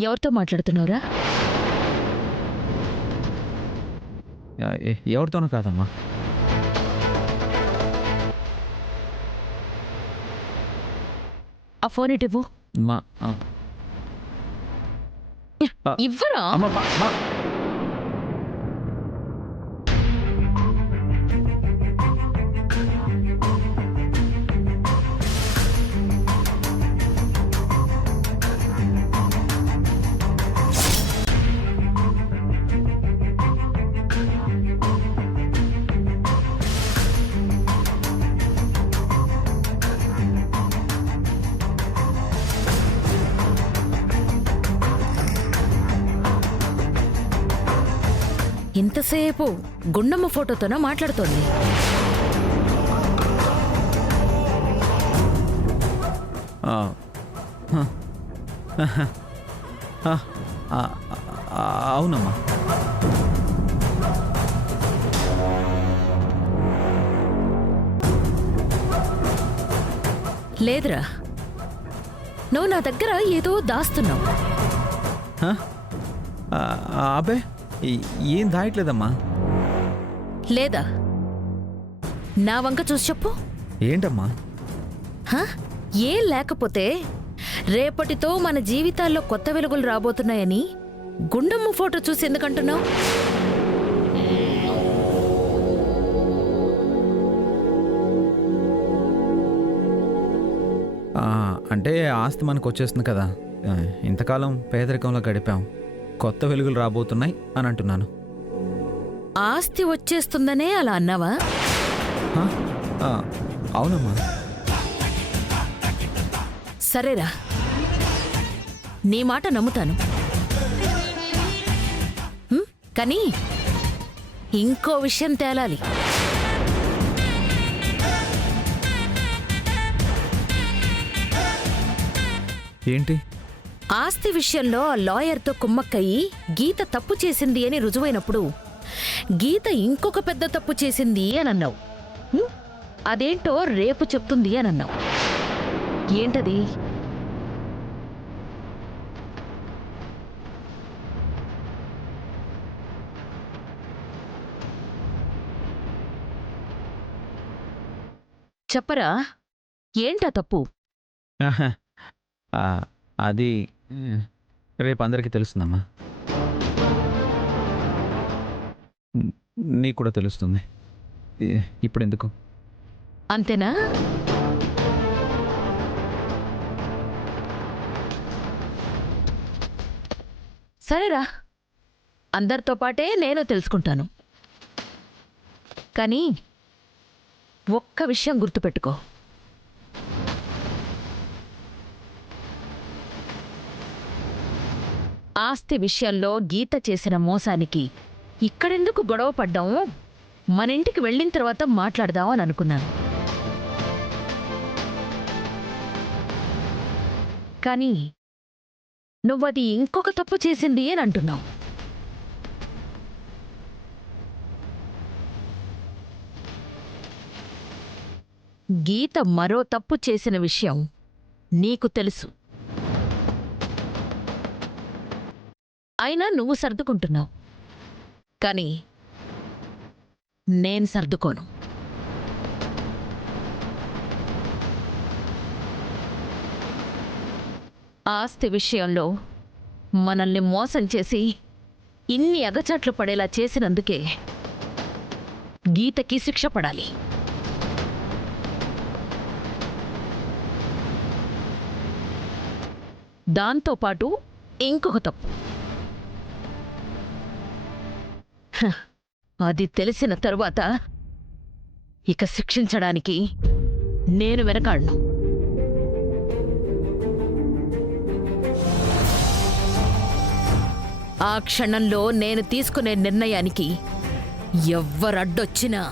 ఎవరితో మాట్లాడుతున్నావురా? ఎవరితోనూ కాదమ్మా. ఆ ఫోన్ ఇటివ్వు. మా ఆ, ఆ, ఇవ్వరా? అమ్మ, మా, మా. ఇంతసేపు గుండమ్మ ఫోటోతోనా మాట్లాడుతోంది? ఆ, ఆ, ఆ, ఆ, ఆ, అవునమ్మా. లేదురా, నువ్వు నా దగ్గర ఏదో దాస్తున్నావు. ఆ, ఆ, అబ్బే ఏం దాయట్లేదమ్మా. లేదా నా వంక చూసి చెప్పు. ఏంటమ్మా? హ? ఏం లేకపోతే రేపటితో మన జీవితాల్లో కొత్త వెలుగులు రాబోతున్నాయని గుండమ్మ ఫోటో చూసి ఎందుకంటున్నావు? అంటే ఆస్తి మనకు వచ్చేస్తుంది కదా. ఇంతకాలం పేదరికంలో గడిపాం, కొత్త వెలుగులు రాబోతున్నాయి అని అంటున్నాను. ఆస్తి వచ్చేస్తుందనే అలా అన్నావా? ఆ, ఆ, అవునమ్మా. సరేరా, నీ మాట నమ్ముతాను. కానీ ఇంకో విషయం తేలాలి. ఏంటి? ఆస్తి విషయంలో ఆ లాయర్తో కుమ్మక్కయ్యి గీత తప్పు చేసింది అని రుజువైనప్పుడు గీత ఇంకొక పెద్ద తప్పు చేసింది అని అన్నావు. అదేంటో రేపు చెప్తుంది అని అన్నావు. ఏంటది? చెప్పరా, ఏంటా తప్పు? ఆహా, ఆ, అది రేపు అందరికీ తెలుస్తుందమ్మా. నీకు కూడా తెలుస్తుంది. ఇప్పుడు ఎందుకు? అంతేనా? సరేరా, అందరితో పాటే నేను తెలుసుకుంటాను. కానీ ఒక్క విషయం గుర్తుపెట్టుకో. ఆస్తి విషయంలో గీత చేసిన మోసానికి ఇక్కడెందుకు గొడవ పడ్డాము, మన ఇంటికి వెళ్ళిన తర్వాత మాట్లాడదాం అని అనుకున్నాను. కానీ నువ్వది ఇంకొక తప్పు చేసింది అని అంటున్నావు. గీత మరో తప్పు చేసిన విషయం నీకు తెలుసు. అయినా నువ్వు సర్దుకుంటున్నావు, కానీ నేను సర్దుకోను. ఆస్తి విషయంలో మనల్ని మోసం చేసి ఇన్ని అగచాట్లు పడేలా చేసినందుకే గీతకి శిక్ష పడాలి. దాంతోపాటు ఇంకొక తప్పు. అది తెలిసిన తరువాత ఇక శిక్షించడానికి నేను వెనకాడను. ఆ క్షణంలో నేను తీసుకునే నిర్ణయానికి ఎవ్వరడ్డొచ్చినా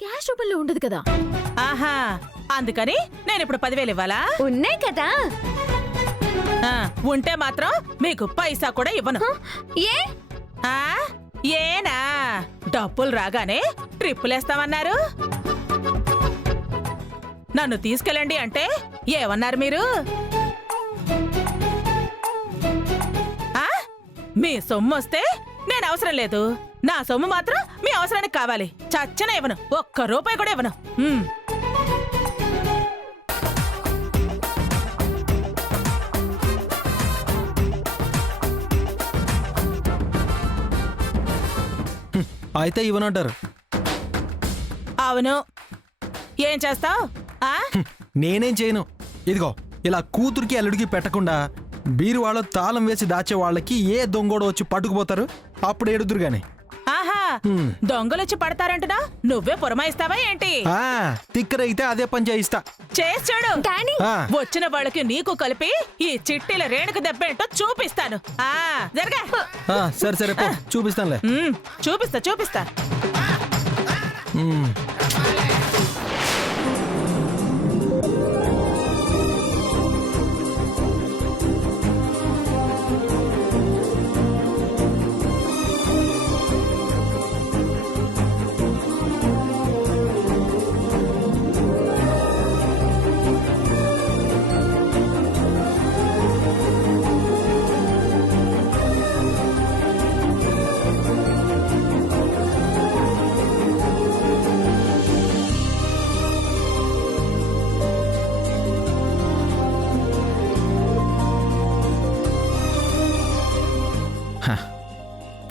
క్యాష్ రూపంలో ఉండదు కదా. ఆహా, అందుకని నేను ఇప్పుడు 10,000 ఇవ్వాలా? ఉన్నాయి కదా. ఆ, ఉంటే మాత్రం మీకు పైసా కూడా ఇవ్వను. ఏ ఆ, ఏనా డబ్బులు రాగానే ట్రిప్పులేస్తామన్నారు. నన్ను తీసుకెళ్ళండి అంటే ఏమన్నారు మీరు? ఆ, మీ సొమ్ము వస్తే నేను అవసరం లేదు, నా సొమ్ము మాత్రం మీ అవసరానికి కావాలి. చచ్చన ఇవ్వను, ఒక్క రూపాయి కూడా ఇవ్వను. అయితే ఇవ్వనంటారు. అవును, ఏం చేస్తావు? నేనేం చేయను. ఇదిగో ఇలా కూతురికి అల్లుడికి పెట్టకుండా బీరువాలో తాళం వేసి దాచే వాళ్ళకి ఏ దొంగోడు వచ్చి పట్టుకుపోతారు, అప్పుడు ఏడుదురు గాని. ఆహా, దొంగలొచ్చి పడతారంటున్నా, నువ్వే పురమాయిస్తావా ఏంటి? తిక్కరైతే అదే పని చేయిస్తా. చేసి చూడు. ఆ. వచ్చిన వాళ్ళకి నీకు కలిపి ఈ చిట్టీల రేణుకు దెబ్బేంటో చూపిస్తాను. జరగా. సరే సరే పో, చూపిస్తానులే. చూపిస్తా చూపిస్తా.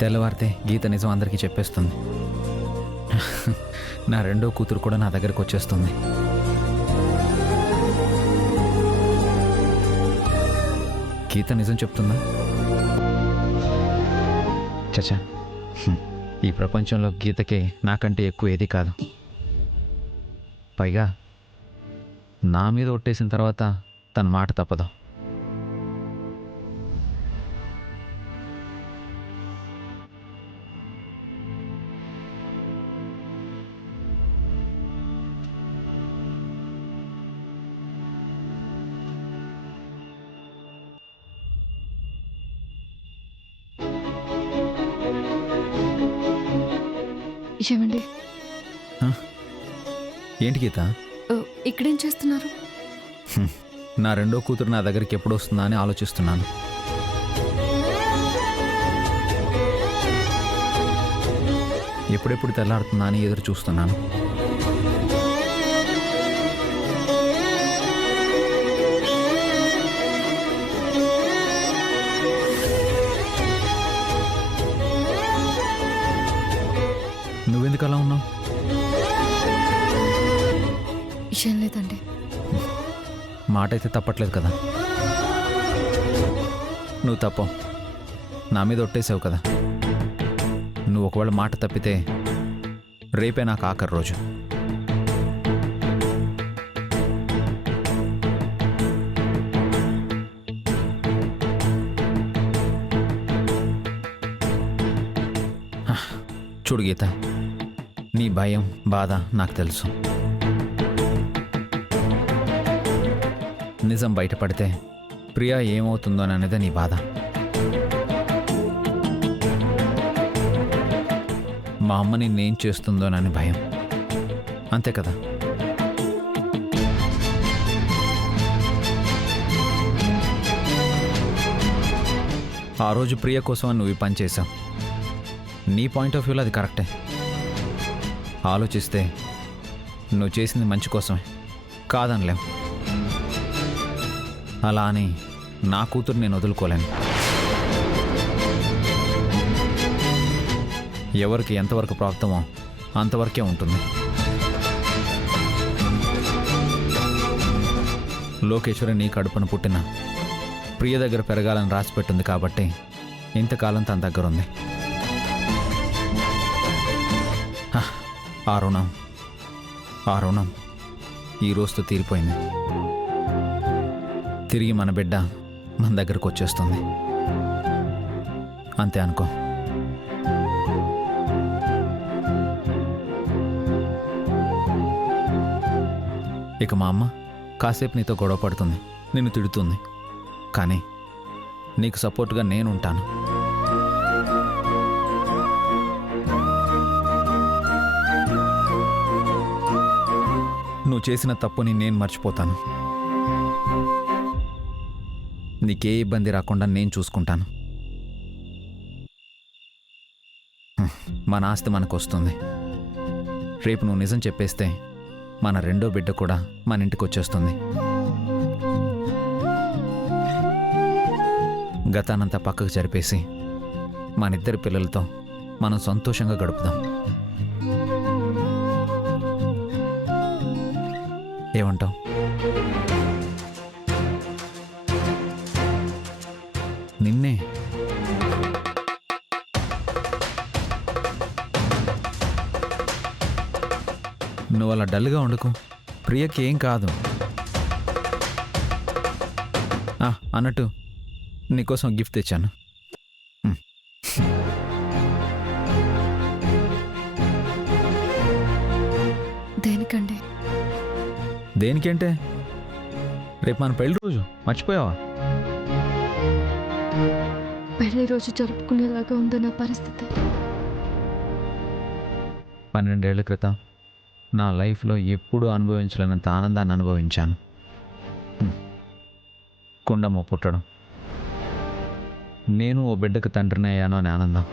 తెల్లవారితే గీత నిజం అందరికీ చెప్పేస్తుంది. నా రెండో కూతురు కూడా నా దగ్గరకు వచ్చేస్తుంది. గీత నిజం చెప్తుందా? చచ్చా, ఈ ప్రపంచంలో గీతకే నాకంటే ఎక్కువ ఏది కాదు. పైగా నా మీద ఒట్టేసిన తర్వాత తన మాట తప్పదు. ఏమండి, ఏంటి గీత? ఇక్కడేం చేస్తున్నారు? నా రెండో కూతురు నా దగ్గరికి ఎప్పుడు వస్తుందా అని ఆలోచిస్తున్నాను. ఎప్పుడెప్పుడు తెల్లారుతుందా అని ఎదురు చూస్తున్నాను. నువ్వెందుకు అలా ఉన్నావు? ఏం లేదండి. మాట అయితే తప్పట్లేదు కదా? నువ్వు తప్ప నా మీద ఒట్టేసావు కదా. నువ్వు ఒకవేళ మాట తప్పితే రేపే నాకు ఆఖరి రోజు. చూడు గీత, నీ భయం బాధ నాకు తెలుసు. నిజం బయటపడితే ప్రియా ఏమవుతుందోననేదే నీ బాధ. మా అమ్మని నేను చేస్తుందోనని భయం, అంతే కదా? ఆ రోజు ప్రియ కోసం నువ్వు ఈ పని చేశావు. నీ పాయింట్ ఆఫ్ వ్యూలో అది కరెక్టే. ఆలోచిస్తే నువ్వు చేసింది మంచి కోసమే, కాదనలేం. అలా అని నా కూతురు నేను వదులుకోలేను. ఎవరికి ఎంతవరకు ప్రాప్తమో అంతవరకే ఉంటుంది. లోకేశ్వరి నీ కడుపున పుట్టిన ప్రియ దగ్గర పెరగాలని రాసిపెట్టింది కాబట్టి ఇంతకాలం తన దగ్గర ఉంది. ఆ రుణం ఈ రోజుతో తీరిపోయింది. తిరిగి మన బిడ్డ మన దగ్గరకు వచ్చేస్తుంది, అంతే అనుకో. ఇక మా అమ్మ కాసేపు నీతో గొడవ పడుతుంది, నిన్ను తిడుతుంది. కానీ నీకు సపోర్ట్గా నేను ఉంటాను. నువ్వు చేసిన తప్పుని నేను మర్చిపోతాను. నీకే ఇబ్బంది రాకుండా నేను చూసుకుంటాను. మన ఆస్తి మనకు వస్తుంది. రేపు నువ్వు నిజం చెప్పేస్తే మన రెండో బిడ్డ కూడా మన ఇంటికి వచ్చేస్తుంది. గతానంతా పక్కకు జరిపేసి మనిద్దరి పిల్లలతో మనం సంతోషంగా గడుపుదాం. ఏమంటావు? నిన్నే నువ్వు అలా డల్గా ఉండకు. ప్రియకి ఏం కాదు. అన్నట్టు నీకోసం గిఫ్ట్ తెచ్చాను. దేనికండి? దేనికంటే రేపు మన పెళ్లి రోజు, మర్చిపోయావా? పెళ్లి రోజు జరుపుకునేలాగా ఉంది నా పరిస్థితి. 12 ఏళ్ల క్రితం నా లైఫ్లో ఎప్పుడూ అనుభవించలేనంత ఆనందాన్ని అనుభవించాను. కుండమ్మ పుట్టడం, నేను ఓ బిడ్డకు తండ్రిని అయ్యాను అనే ఆనందం.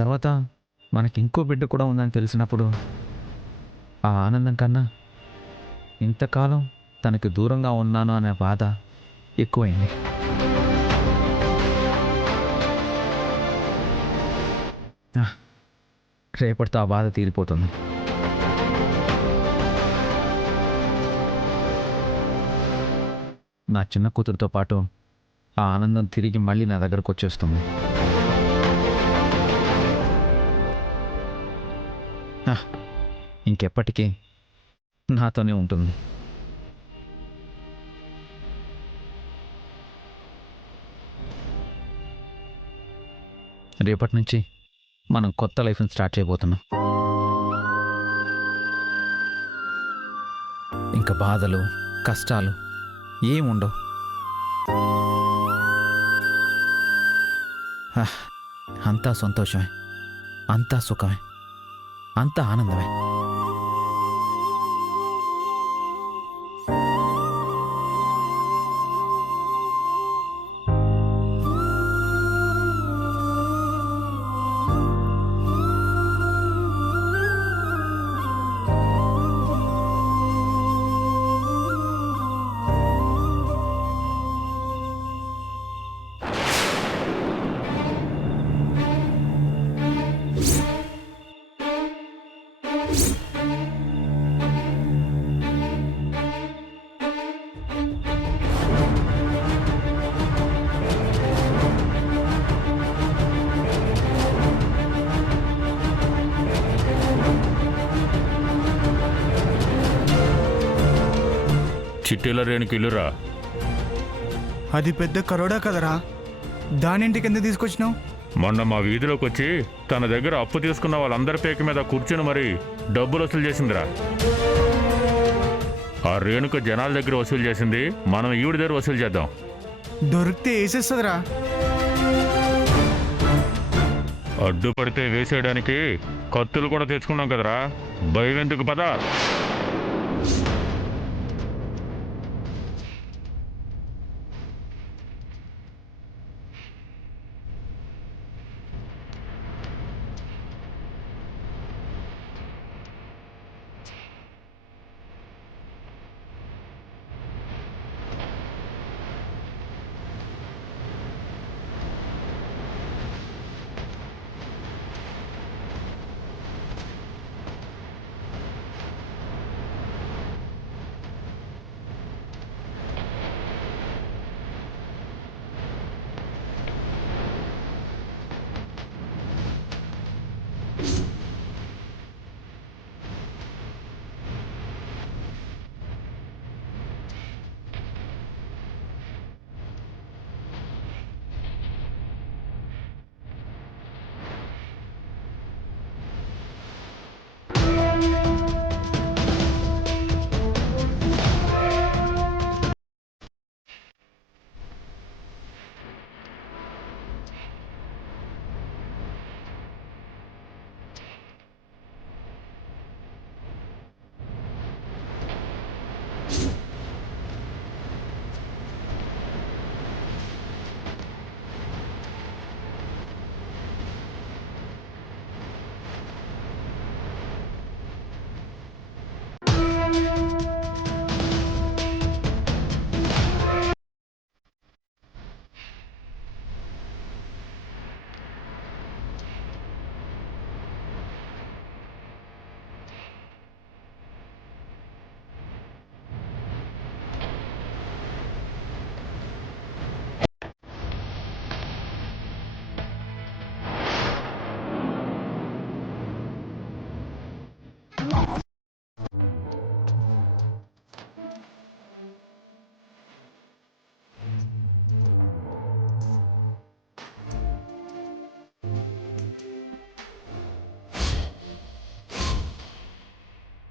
తర్వాత మనకి ఇంకో బిడ్డ కూడా ఉందని తెలిసినప్పుడు ఆ ఆనందం కన్నా ఇంతకాలం తనకి దూరంగా ఉన్నాను అనే బాధ ఎక్కువైంది. రేపటితో ఆ బాధ తీరిపోతుంది. నా చిన్న కూతురుతో పాటు ఆ ఆనందం తిరిగి మళ్ళీ నా దగ్గరకు వచ్చేస్తుంది. ఇంకెప్పటికీ నాతోనే ఉంటుంది. రేపటి నుంచి మనం కొత్త లైఫ్ని స్టార్ట్ చేయబోతున్నాం. ఇంకా బాధలు, కష్టాలు ఏముండవు. అంతా సంతోషమే, అంతా సుఖమే, అంతా ఆనందమే. చిట్టేల రేణుకి ఇల్లురా. అది పెద్ద కరోడా కదరా, దానింటికి ఎందుకు తీసుకొచ్చినావు? మొన్న మా వీధిలోకి వచ్చి తన దగ్గర అప్పు తీసుకున్న వాళ్ళందరి పేక మీద కూర్చుని మరి డబ్బులు వసూలు చేసిందిరా. ఆ రేణుక జనాల దగ్గర వసూలు చేసింది, మనం ఈవిడ దగ్గర వసూలు చేద్దాం. దొరికితే వేసేస్తుందిరా. అడ్డుపడితే వేసేయడానికి కత్తులు కూడా తెచ్చుకున్నాం కదరా, భయం ఎందుకు? పద.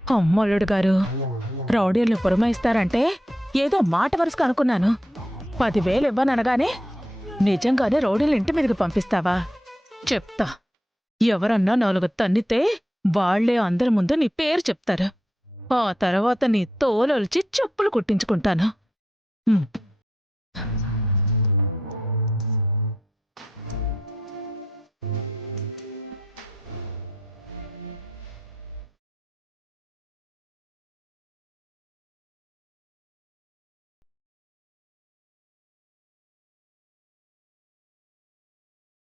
అమ్మల్లుడు గారు రౌడీల్ని పురమాయిస్తారంటే ఏదో మాట వరుసకు అనుకున్నాను. 10,000 ఇవ్వననగానే నిజంగానే రౌడీలు ఇంటి మీదకి పంపిస్తావా? చెప్తా. ఎవరన్నా 4 తన్నితే వాళ్లే అందరి ముందు నీ పేరు చెప్తారు. ఆ తర్వాత నీ తోలొలిచి చెప్పులు కుట్టించుకుంటాను.